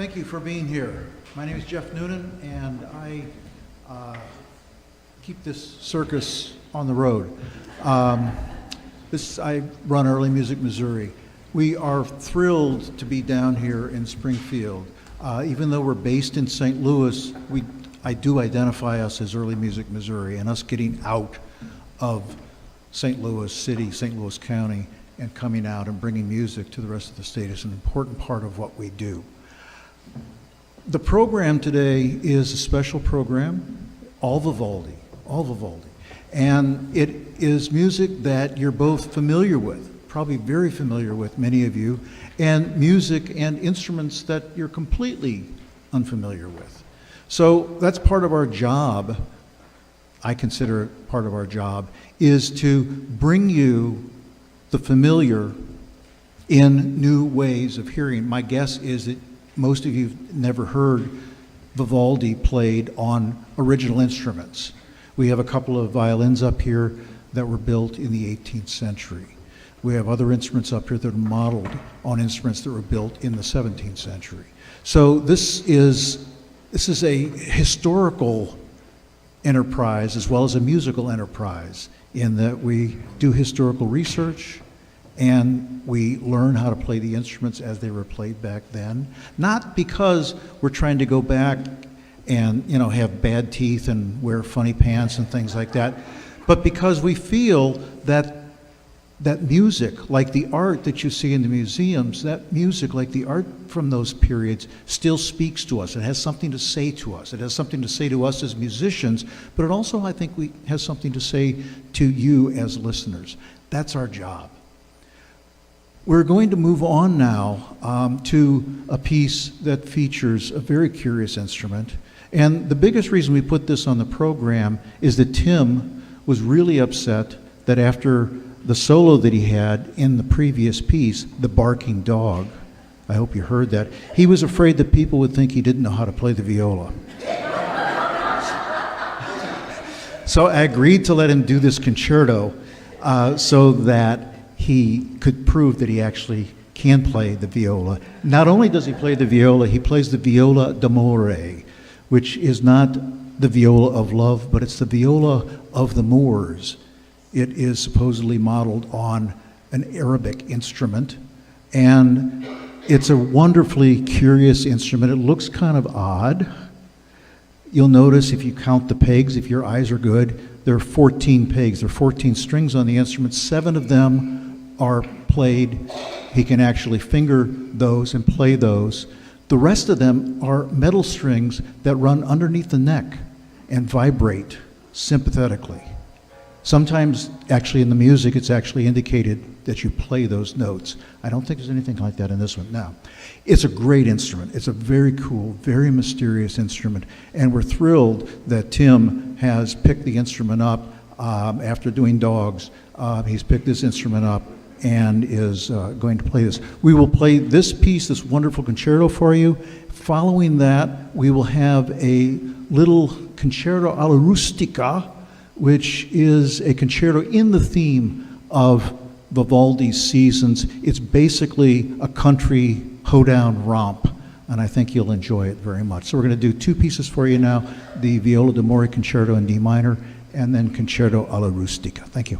Thank you for being here. My name is Jeff Noonan, and I keep this circus on the road. I run Early Music Missouri. We are thrilled to be down here in Springfield. Even though we're based in St. Louis, I do identify us as Early Music Missouri, and us getting out of St. Louis City, St. Louis County, and coming out and bringing music to the rest of the state is an important part of what we do. The program today is a special program, all Vivaldi. And it is music that you're both familiar with, probably very familiar with, many of you, and music and instruments that you're completely unfamiliar with. So that's part of our job, I consider it part of our job, is to bring you the familiar in new ways of hearing. My guess is that most of you have never heard Vivaldi played on original instruments. We have a couple of violins up here that were built in the 18th century. We have other instruments up here that are modeled on instruments that were built in the 17th century. So this is a historical enterprise as well as a musical enterprise, in that we do historical research and we learn how to play the instruments as they were played back then. Not because we're trying to go back and have bad teeth and wear funny pants and things like that, but because we feel that music, like the art that you see in the museums, that music, like the art from those periods, still speaks to us. It has something to say to us. It has something to say to us as musicians, but it also, I think, has something to say to you as listeners. That's our job. We're going to move on now to a piece that features a very curious instrument. And the biggest reason we put this on the program is that Tim was really upset that after the solo that he had in the previous piece, The Barking Dog, I hope you heard that, he was afraid that people would think he didn't know how to play the viola. So I agreed to let him do this concerto so that he could prove that he actually can play the viola. Not only does he play the viola, he plays the viola d'amore, which is not the viola of love, but it's the viola of the Moors. It is supposedly modeled on an Arabic instrument, and it's a wonderfully curious instrument. It looks kind of odd. You'll notice if you count the pegs, if your eyes are good, there are 14 pegs. There are 14 strings on the instrument. 7 of them are played. He can actually finger those and play those. The rest of them are metal strings that run underneath the neck and vibrate sympathetically. Sometimes, actually, in the music, it's actually indicated that you play those notes. I don't think there's anything like that in this one. Now, it's a great instrument. It's a very cool, very mysterious instrument, and we're thrilled that Tim has picked the instrument up after doing dogs. He's picked this instrument up and is going to play this. We will play this piece, this wonderful concerto for you. Following that, we will have a little concerto alla rustica, which is a concerto in the theme of Vivaldi's seasons. It's basically a country hoedown romp, and I think you'll enjoy it very much. So we're going to do 2 pieces for you now, the Viola d'Amore Concerto in D minor, and then Concerto alla rustica. Thank you.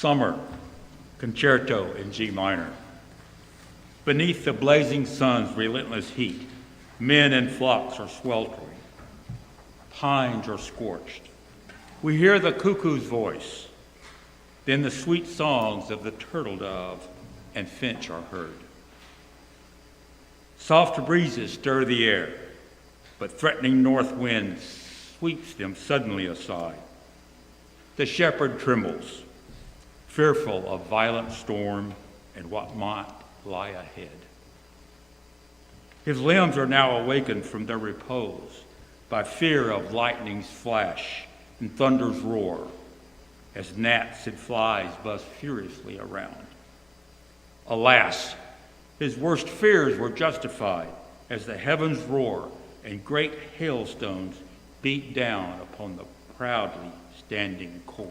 Summer, Concerto in G minor. Beneath the blazing sun's relentless heat, men in flocks are sweltering. Pines are scorched. We hear the cuckoo's voice. Then the sweet songs of the turtle dove and finch are heard. Soft breezes stir the air, but threatening north wind sweeps them suddenly aside. The shepherd trembles, fearful of violent storm and what might lie ahead. His limbs are now awakened from their repose by fear of lightning's flash and thunder's roar, as gnats and flies buzz furiously around. Alas, his worst fears were justified as the heavens roar and great hailstones beat down upon the proudly standing corn.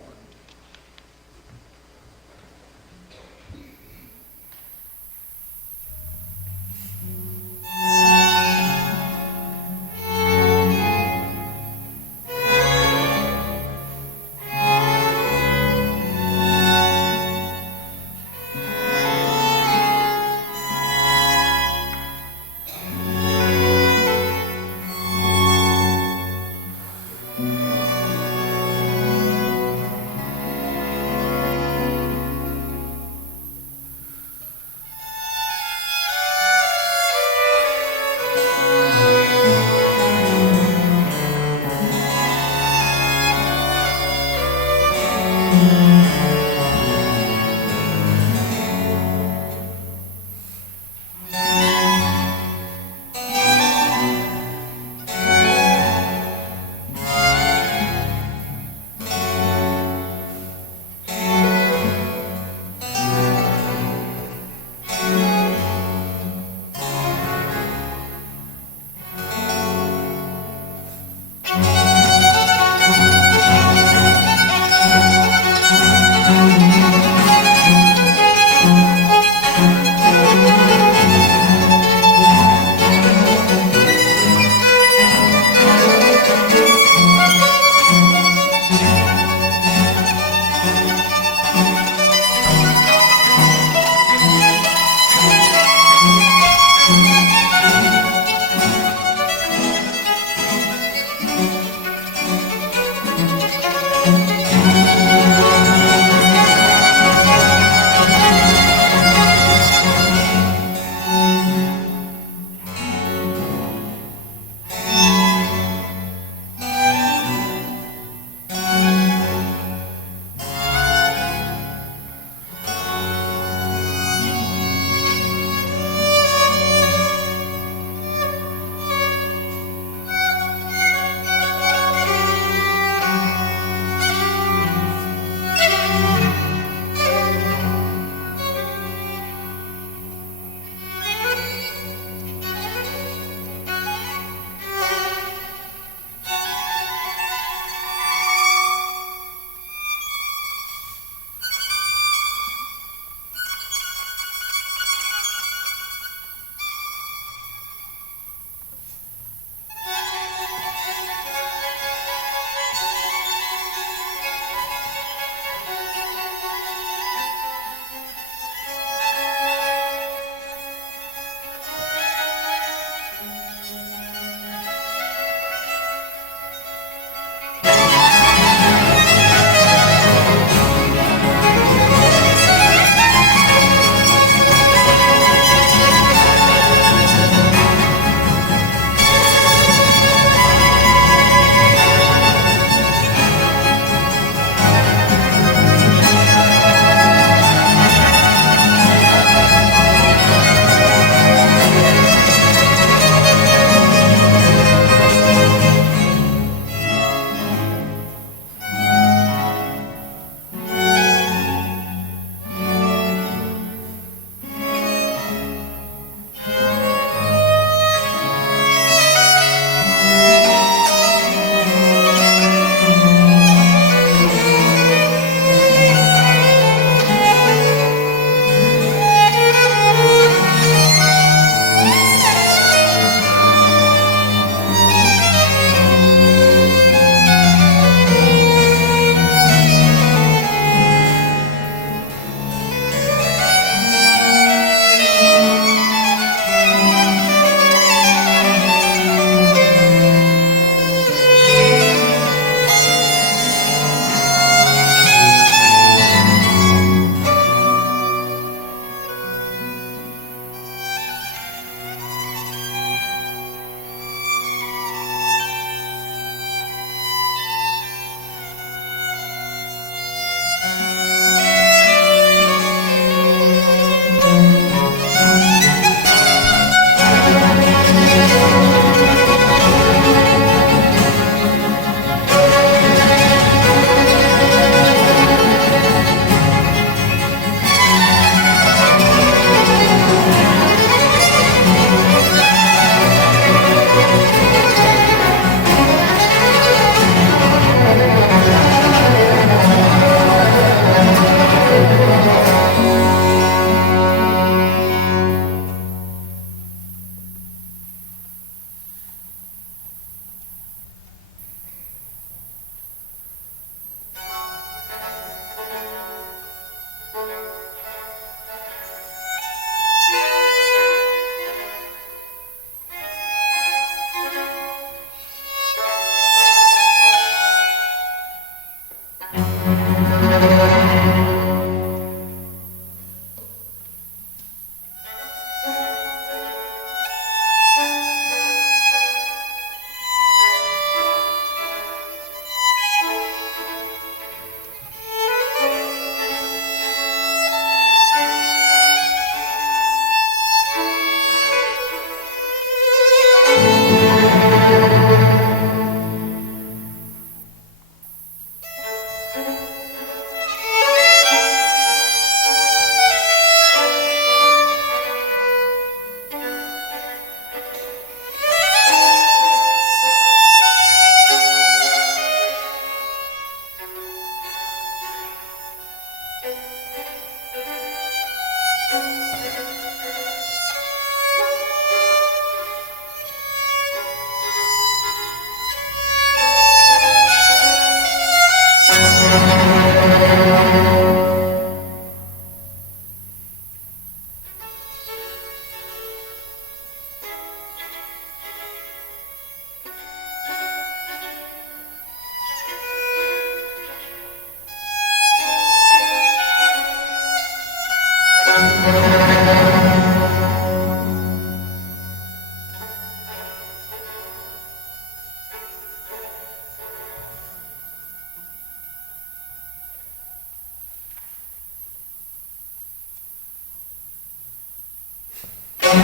We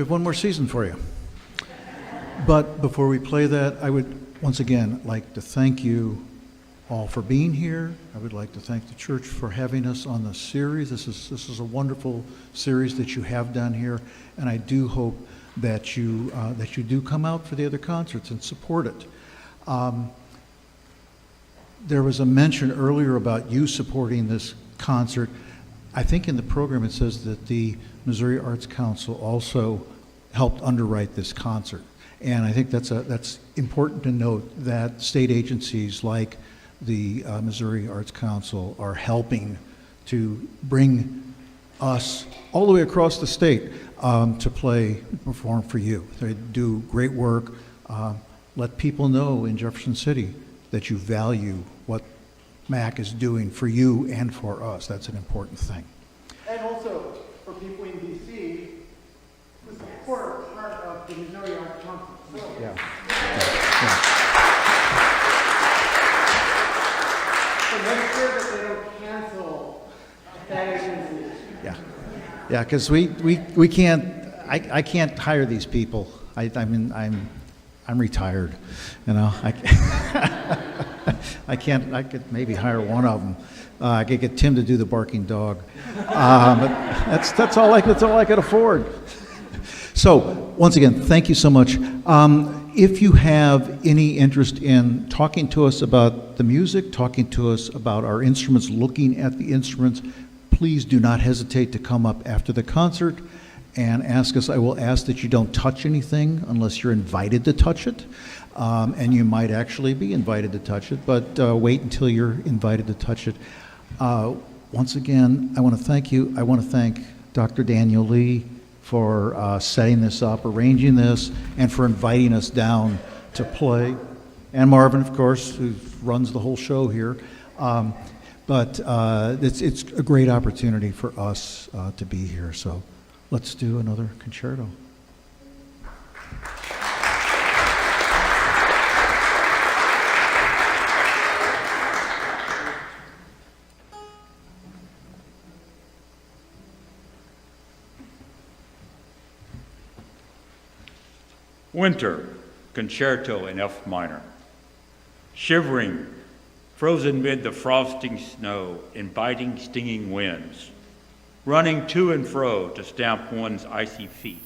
have one more season for you. But before we play that, I would once again like to thank you all for being here. I would like to thank the church for having us on the series. This is a wonderful series that you have done here, and I do hope that you do come out for the other concerts and support it. There was a mention earlier about you supporting this concert. I think in the program it says that the Missouri Arts Council also helped underwrite this concert. And I think that's important to note that state agencies like the Missouri Arts Council are helping to bring us all the way across the state to perform for you. They do great work. Let people know in Jefferson City that you value what MAC is doing for you and for us. That's an important thing. And also, for people in D.C., the support part of the Missouri Arts Council. Yeah. So make sure that they don't cancel that agency. Yeah, because we can't, I can't hire these people. I'm retired, you know. I could maybe hire one of them. I could get Tim to do the barking dog, but that's all I could afford. So once again, thank you so much. If you have any interest in talking to us about the music, talking to us about our instruments, looking at the instruments, please do not hesitate to come up after the concert and ask us. I will ask that you don't touch anything unless you're invited to touch it. And you might actually be invited to touch it, but wait until you're invited to touch it. Once again, I want to thank you. I want to thank Dr. Daniel Lee for setting this up, arranging this, and for inviting us down to play. And Marvin, of course, who runs the whole show here. But it's a great opportunity for us to be here. So let's do another concerto. Winter, concerto in F minor. Shivering, frozen mid the frosting snow in biting, stinging winds, running to and fro to stamp one's icy feet.